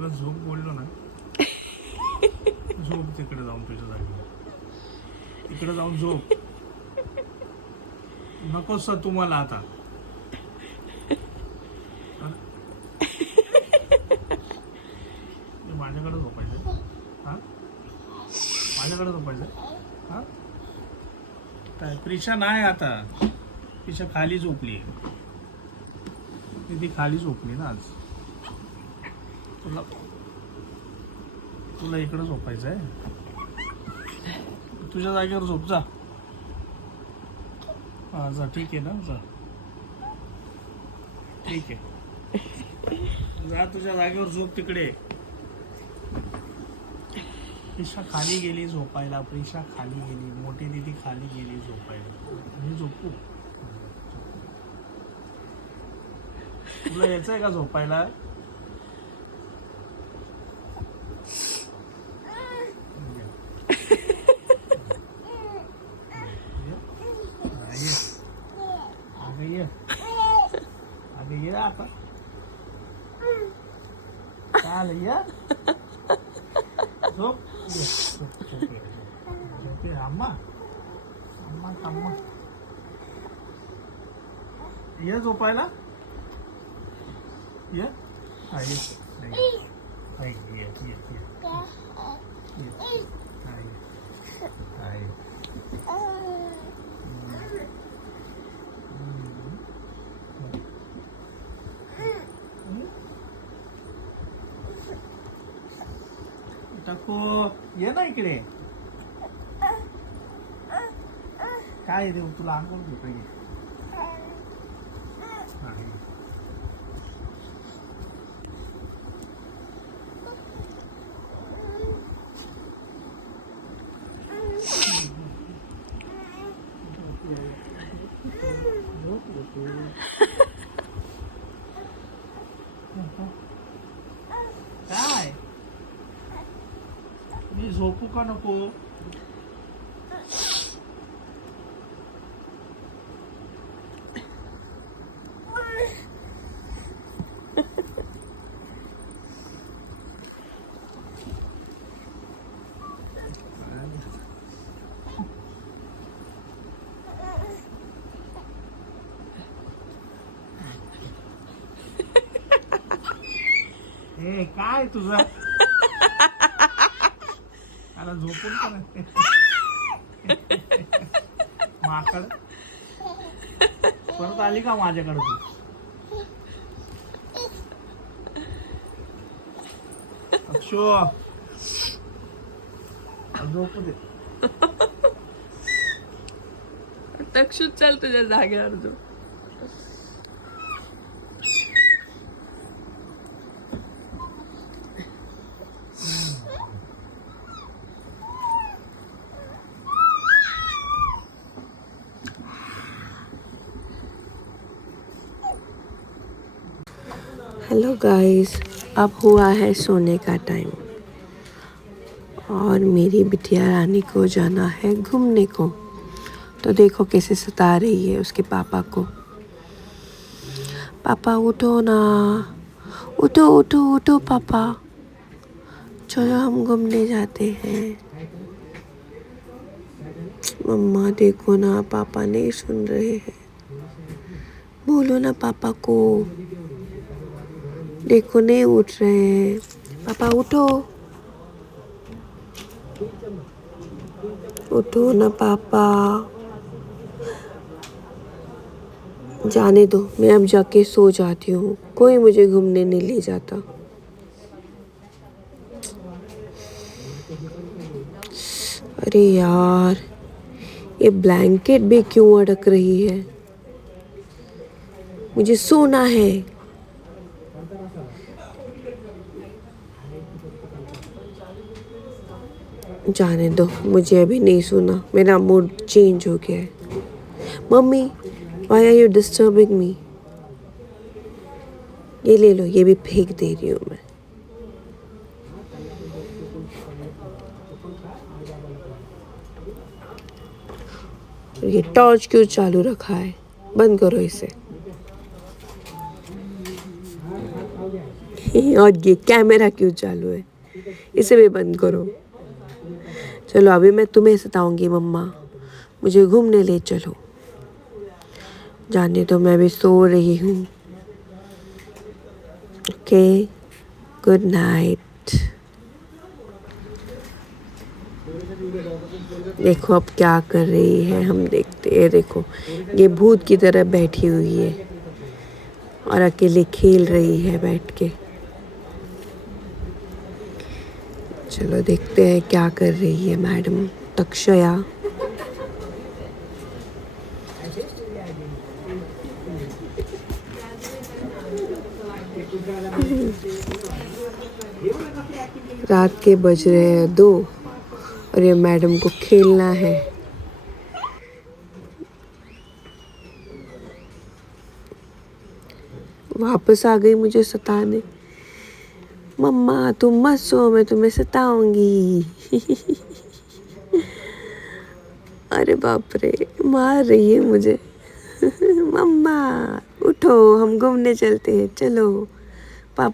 तुला झोप बोललो ना, झोप तिकडे जाऊन तुझ्या जागेवर, तिकडे जाऊन झोप. नकोस तुम्हाला आता. माझ्याकडे झोपायचं, हा माझ्याकडे झोपायचं, हा. काय प्रिशा नाही आता, प्रिशा खाली झोपली. ती खाली झोपली ना आज. तुला तुला इकडं झोपायचं आहे, तुझ्या जागेवर झोप जा. हा जा, ठीक आहे ना, जा, ठीक आहे, जा तुझ्या जागेवर झोप तिकडे. प्रिशा खाली गेली झोपायला, प्रिशा खाली गेली, मोठी दीदी खाली गेली झोपायला. मी झोपू? तुला यायचंय का झोपायला? अगं ये आता, चाल ये, झोप झोपे. अम्मा अम्मा अम्मा ये झोपायला, ये. हा ये, ये ये ये. टाको ये ना इकडे. काय देऊ तुला, अंघोळ घेतो ये. काय मी झोपू का नको? हे काय तुझं, मला झोपून का नाही माकड. परत आली का माझ्याकडे तू? अक्षो झोपू दे. तक्षुत चल तुझ्या जागेवर जो. हेलो गाइस, अब हुआ है सोने का टाइम और मेरी बिटिया रानी को जाना है घूमने को. तो देखो कैसे सता रही है उसके पापा को. पापा उठो ना, उठो उठो उठो पापा, चलो हम घूमने जाते हैं. मम्मा देखो ना, पापा नहीं सुन रहे हैं. बोलो ना पापा को, देखो नहीं उठ रहे हैं. पापा उठो, उठो ना पापा. जाने दो, मैं अब जाके सो जाती हूँ, कोई मुझे घूमने नहीं ले जाता. अरे यार, ये ब्लैंकेट भी क्यों अटक रही है? मुझे सोना है. जाने दो, मुझे अभी नहीं सोना, मेरा मूड चेंज हो गया है. मम्मी, व्हाई आर यू डिस्टर्बिंग मी? ये ले लो, ये भी फेंक दे रही हूँ मैं. ये टॉर्च क्यों चालू रखा है? बंद करो इसे. और ये कैमरा क्यों चालू है? इसे भी बंद करो। चलो अभी मैं तुम्हें सताऊंगी मम्मा, मुझे घूमने ले चलो। जाने तो मैं भी सो रही हूँ। Okay, good Knight. देखो अब क्या कर रही है, हम देखते हैं। देखो ये भूत की तरह बैठी हुई है और अकेले खेल रही है बैठ के। चलो देखते हैं क्या कर रही है मैडम तक्षया। रात के बज रहे हैं 2 और ये मैडम को खेलना है। वापस आ गई मुझे सताने। मम्मा तुम मत सो, मैं तुम्हें सताऊंगी। अरे बाप रे, मार रही है मुझे। मम्मा उठो, हम घूमने चलते हैं, चलो पापा।